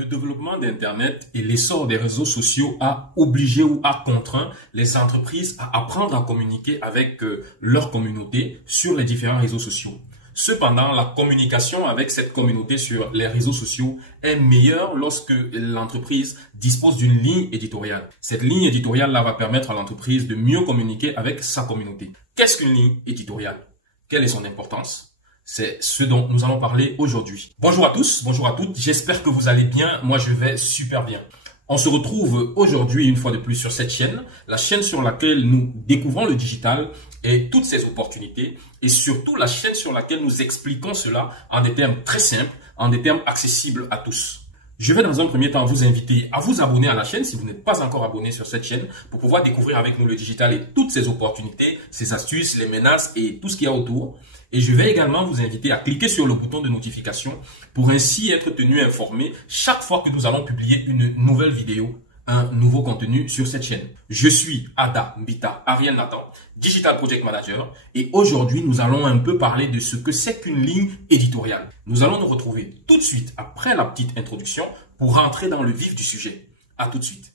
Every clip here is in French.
Le développement d'Internet et l'essor des réseaux sociaux a obligé ou a contraint les entreprises à apprendre à communiquer avec leur communauté sur les différents réseaux sociaux. Cependant, la communication avec cette communauté sur les réseaux sociaux est meilleure lorsque l'entreprise dispose d'une ligne éditoriale. Cette ligne éditoriale-là va permettre à l'entreprise de mieux communiquer avec sa communauté. Qu'est-ce qu'une ligne éditoriale? Quelle est son importance? C'est ce dont nous allons parler aujourd'hui. Bonjour à tous, bonjour à toutes, j'espère que vous allez bien, moi je vais super bien. On se retrouve aujourd'hui une fois de plus sur cette chaîne, la chaîne sur laquelle nous découvrons le digital et toutes ses opportunités, et surtout la chaîne sur laquelle nous expliquons cela en des termes très simples, en des termes accessibles à tous. Je vais dans un premier temps vous inviter à vous abonner à la chaîne si vous n'êtes pas encore abonné sur cette chaîne pour pouvoir découvrir avec nous le digital et toutes ses opportunités, ses astuces, les menaces et tout ce qu'il y a autour. Et je vais également vous inviter à cliquer sur le bouton de notification pour ainsi être tenu informé chaque fois que nous allons publier une nouvelle vidéo, un nouveau contenu sur cette chaîne. Je suis Ada Mbita Ariel Nathan, Digital Project Manager, et aujourd'hui nous allons un peu parler de ce que c'est qu'une ligne éditoriale. Nous allons nous retrouver tout de suite après la petite introduction pour rentrer dans le vif du sujet. À tout de suite.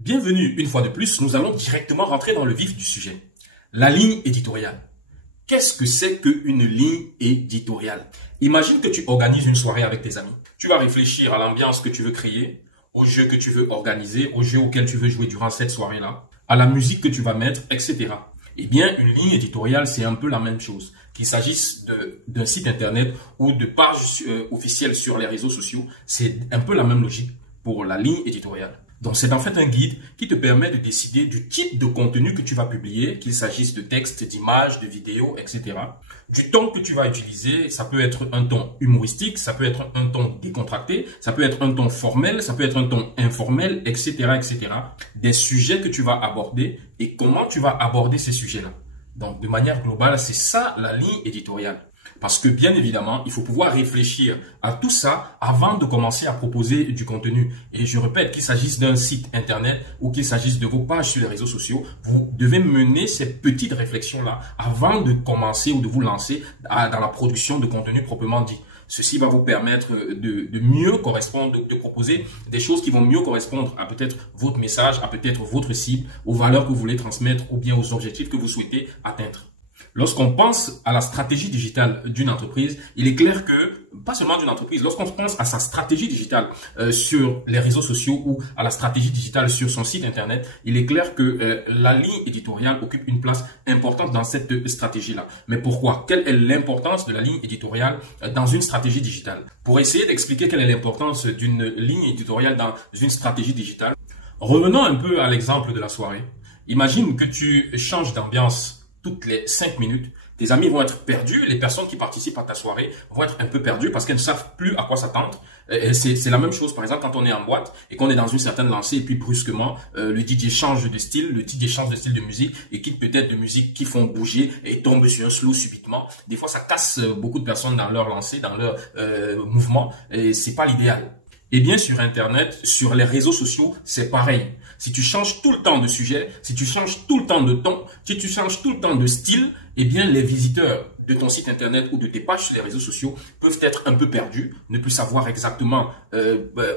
Bienvenue une fois de plus, nous allons directement rentrer dans le vif du sujet. La ligne éditoriale. Qu'est-ce que c'est qu'une ligne éditoriale? Imagine que tu organises une soirée avec tes amis. Tu vas réfléchir à l'ambiance que tu veux créer, au jeu que tu veux organiser, au jeu auquel tu veux jouer durant cette soirée-là, à la musique que tu vas mettre, etc. Eh bien, une ligne éditoriale, c'est un peu la même chose. Qu'il s'agisse d'un site internet ou de pages officielles sur les réseaux sociaux, c'est un peu la même logique pour la ligne éditoriale. Donc, c'est en fait un guide qui te permet de décider du type de contenu que tu vas publier, qu'il s'agisse de textes, d'images, de vidéos, etc. Du ton que tu vas utiliser, ça peut être un ton humoristique, ça peut être un ton décontracté, ça peut être un ton formel, ça peut être un ton informel, etc., etc. Des sujets que tu vas aborder et comment tu vas aborder ces sujets-là. Donc, de manière globale, c'est ça la ligne éditoriale. Parce que bien évidemment, il faut pouvoir réfléchir à tout ça avant de commencer à proposer du contenu. Et je répète, qu'il s'agisse d'un site internet ou qu'il s'agisse de vos pages sur les réseaux sociaux, vous devez mener ces petites réflexions-là avant de commencer ou de vous lancer dans la production de contenu proprement dit. Ceci va vous permettre de mieux correspondre, de proposer des choses qui vont mieux correspondre à peut-être votre message, à peut-être votre cible, aux valeurs que vous voulez transmettre ou bien aux objectifs que vous souhaitez atteindre. Lorsqu'on pense à la stratégie digitale d'une entreprise, il est clair que, pas seulement d'une entreprise, lorsqu'on pense à sa stratégie digitale sur les réseaux sociaux ou à la stratégie digitale sur son site internet, il est clair que la ligne éditoriale occupe une place importante dans cette stratégie-là. Mais pourquoi? Quelle est l'importance de la ligne éditoriale dans une stratégie digitale? Pour essayer d'expliquer quelle est l'importance d'une ligne éditoriale dans une stratégie digitale, revenons un peu à l'exemple de la soirée. Imagine que tu changes d'ambiance toutes les 5 minutes, tes amis vont être perdus, les personnes qui participent à ta soirée vont être un peu perdues parce qu'elles ne savent plus à quoi s'attendre. C'est la même chose, par exemple, quand on est en boîte et qu'on est dans une certaine lancée et puis brusquement, le DJ change de style, le DJ change de style de musique et quitte peut-être de musique qui font bouger et tombe sur un slow subitement. Des fois, ça casse beaucoup de personnes dans leur lancée, dans leur mouvement et c'est pas l'idéal. Eh bien, sur Internet, sur les réseaux sociaux, c'est pareil. Si tu changes tout le temps de sujet, si tu changes tout le temps de ton, si tu changes tout le temps de style, eh bien, les visiteurs de ton site Internet ou de tes pages sur les réseaux sociaux peuvent être un peu perdus, ne plus savoir exactement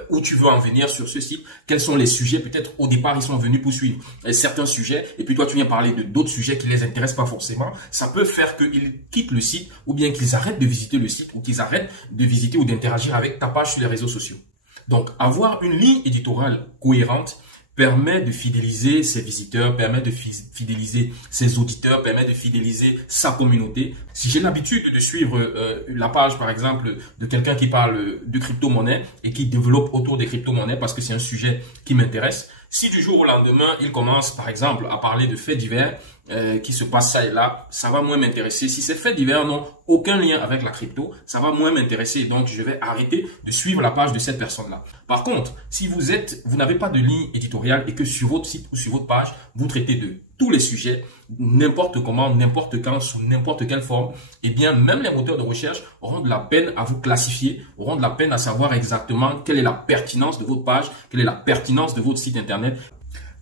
où tu veux en venir sur ce site, quels sont les sujets. Peut-être au départ, ils sont venus pour suivre certains sujets et puis toi, tu viens parler de d'autres sujets qui les intéressent pas forcément. Ça peut faire qu'ils quittent le site ou bien qu'ils arrêtent de visiter le site ou qu'ils arrêtent de visiter ou d'interagir avec ta page sur les réseaux sociaux. Donc, avoir une ligne éditoriale cohérente permet de fidéliser ses visiteurs, permet de fidéliser ses auditeurs, permet de fidéliser sa communauté. Si j'ai l'habitude de suivre la page, par exemple, de quelqu'un qui parle de crypto-monnaie et qui développe autour des crypto-monnaies parce que c'est un sujet qui m'intéresse, si du jour au lendemain, il commence, par exemple, à parler de faits divers qui se passent ça et là, ça va moins m'intéresser. Si ces faits divers n'ont aucun lien avec la crypto, ça va moins m'intéresser. Donc, je vais arrêter de suivre la page de cette personne-là. Par contre, si vous n'avez pas de ligne éditoriale et que sur votre site ou sur votre page, vous traitez de tous les sujets, n'importe comment, n'importe quand, sous n'importe quelle forme, eh bien, même les moteurs de recherche auront de la peine à vous classifier, auront de la peine à savoir exactement quelle est la pertinence de votre page, quelle est la pertinence de votre site internet.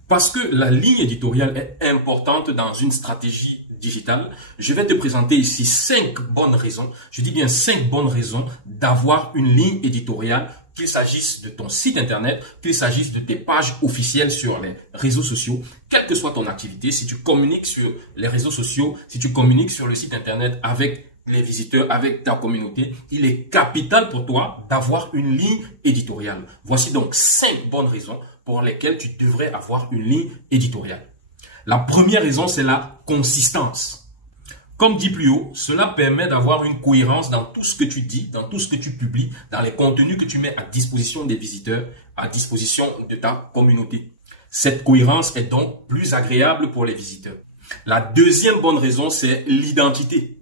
Parce que la ligne éditoriale est importante dans une stratégie digitale, je vais te présenter ici 5 bonnes raisons, je dis bien 5 bonnes raisons d'avoir une ligne éditoriale, qu'il s'agisse de ton site internet, qu'il s'agisse de tes pages officielles sur les réseaux sociaux, quelle que soit ton activité, si tu communiques sur les réseaux sociaux, si tu communiques sur le site internet avec les visiteurs, avec ta communauté, il est capital pour toi d'avoir une ligne éditoriale. Voici donc 5 bonnes raisons pour lesquelles tu devrais avoir une ligne éditoriale. La première raison, c'est la consistance. Comme dit plus haut, cela permet d'avoir une cohérence dans tout ce que tu dis, dans tout ce que tu publies, dans les contenus que tu mets à disposition des visiteurs, à disposition de ta communauté. Cette cohérence est donc plus agréable pour les visiteurs. La deuxième bonne raison, c'est l'identité.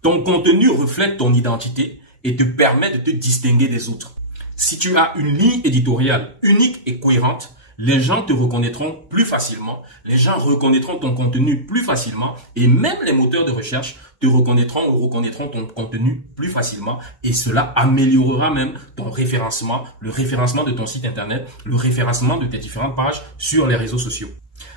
Ton contenu reflète ton identité et te permet de te distinguer des autres. Si tu as une ligne éditoriale unique et cohérente, les gens te reconnaîtront plus facilement, les gens reconnaîtront ton contenu plus facilement et même les moteurs de recherche te reconnaîtront ou reconnaîtront ton contenu plus facilement et cela améliorera même ton référencement, le référencement de ton site internet, le référencement de tes différentes pages sur les réseaux sociaux.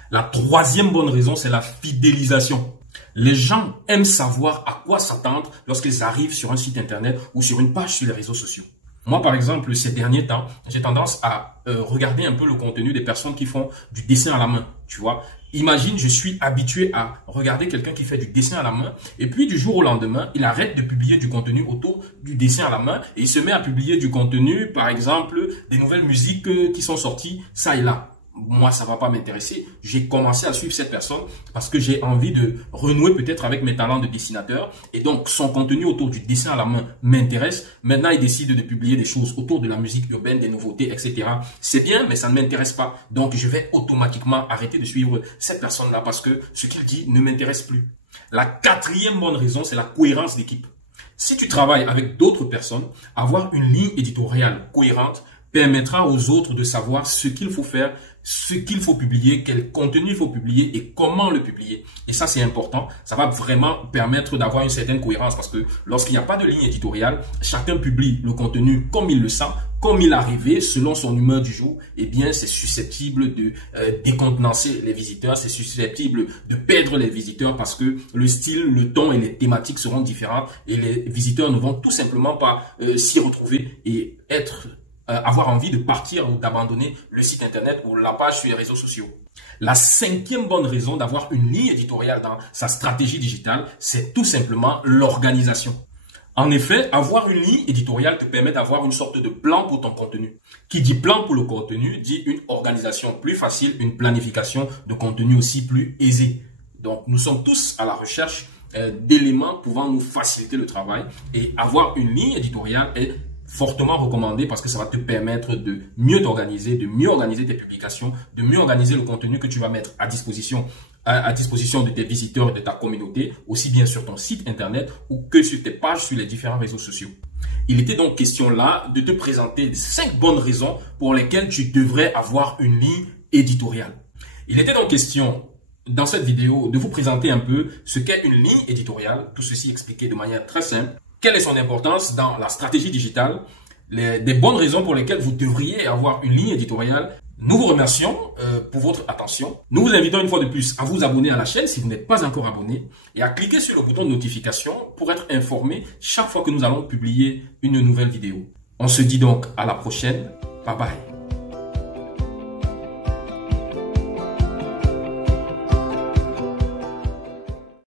La troisième bonne raison, c'est la fidélisation. Les gens aiment savoir à quoi s'attendre lorsqu'ils arrivent sur un site internet ou sur une page sur les réseaux sociaux. Moi, par exemple, ces derniers temps, j'ai tendance à regarder un peu le contenu des personnes qui font du dessin à la main, tu vois. Imagine, je suis habitué à regarder quelqu'un qui fait du dessin à la main et puis du jour au lendemain, il arrête de publier du contenu autour du dessin à la main et il se met à publier du contenu, par exemple, des nouvelles musiques qui sont sorties, ça et là. Moi, ça va pas m'intéresser. J'ai commencé à suivre cette personne parce que j'ai envie de renouer peut-être avec mes talents de dessinateur. Et donc, son contenu autour du dessin à la main m'intéresse. Maintenant, il décide de publier des choses autour de la musique urbaine, des nouveautés, etc. C'est bien, mais ça ne m'intéresse pas. Donc, je vais automatiquement arrêter de suivre cette personne-là parce que ce qu'il dit ne m'intéresse plus. La quatrième bonne raison, c'est la cohérence d'équipe. Si tu travailles avec d'autres personnes, avoir une ligne éditoriale cohérente permettra aux autres de savoir ce qu'il faut faire, ce qu'il faut publier, quel contenu il faut publier et comment le publier. Et ça, c'est important. Ça va vraiment permettre d'avoir une certaine cohérence parce que lorsqu'il n'y a pas de ligne éditoriale, chacun publie le contenu comme il le sent, comme il est arrivé, selon son humeur du jour. Eh bien, c'est susceptible de décontenancer les visiteurs, c'est susceptible de perdre les visiteurs parce que le style, le ton et les thématiques seront différents et les visiteurs ne vont tout simplement pas s'y retrouver et avoir envie de partir ou d'abandonner le site internet ou la page sur les réseaux sociaux. La cinquième bonne raison d'avoir une ligne éditoriale dans sa stratégie digitale, c'est tout simplement l'organisation. En effet, avoir une ligne éditoriale te permet d'avoir une sorte de plan pour ton contenu. Qui dit plan pour le contenu, dit une organisation plus facile, une planification de contenu aussi plus aisée. Donc, nous sommes tous à la recherche d'éléments pouvant nous faciliter le travail et avoir une ligne éditoriale est fortement recommandé parce que ça va te permettre de mieux t'organiser, de mieux organiser tes publications, de mieux organiser le contenu que tu vas mettre à disposition de tes visiteurs et de ta communauté, aussi bien sur ton site internet ou que sur tes pages sur les différents réseaux sociaux. Il était donc question là de te présenter 5 bonnes raisons pour lesquelles tu devrais avoir une ligne éditoriale. Il était donc question dans cette vidéo de vous présenter un peu ce qu'est une ligne éditoriale, tout ceci expliqué de manière très simple. Quelle est son importance dans la stratégie digitale, des bonnes raisons pour lesquelles vous devriez avoir une ligne éditoriale. Nous vous remercions pour votre attention. Nous vous invitons une fois de plus à vous abonner à la chaîne si vous n'êtes pas encore abonné et à cliquer sur le bouton de notification pour être informé chaque fois que nous allons publier une nouvelle vidéo. On se dit donc à la prochaine. Bye bye.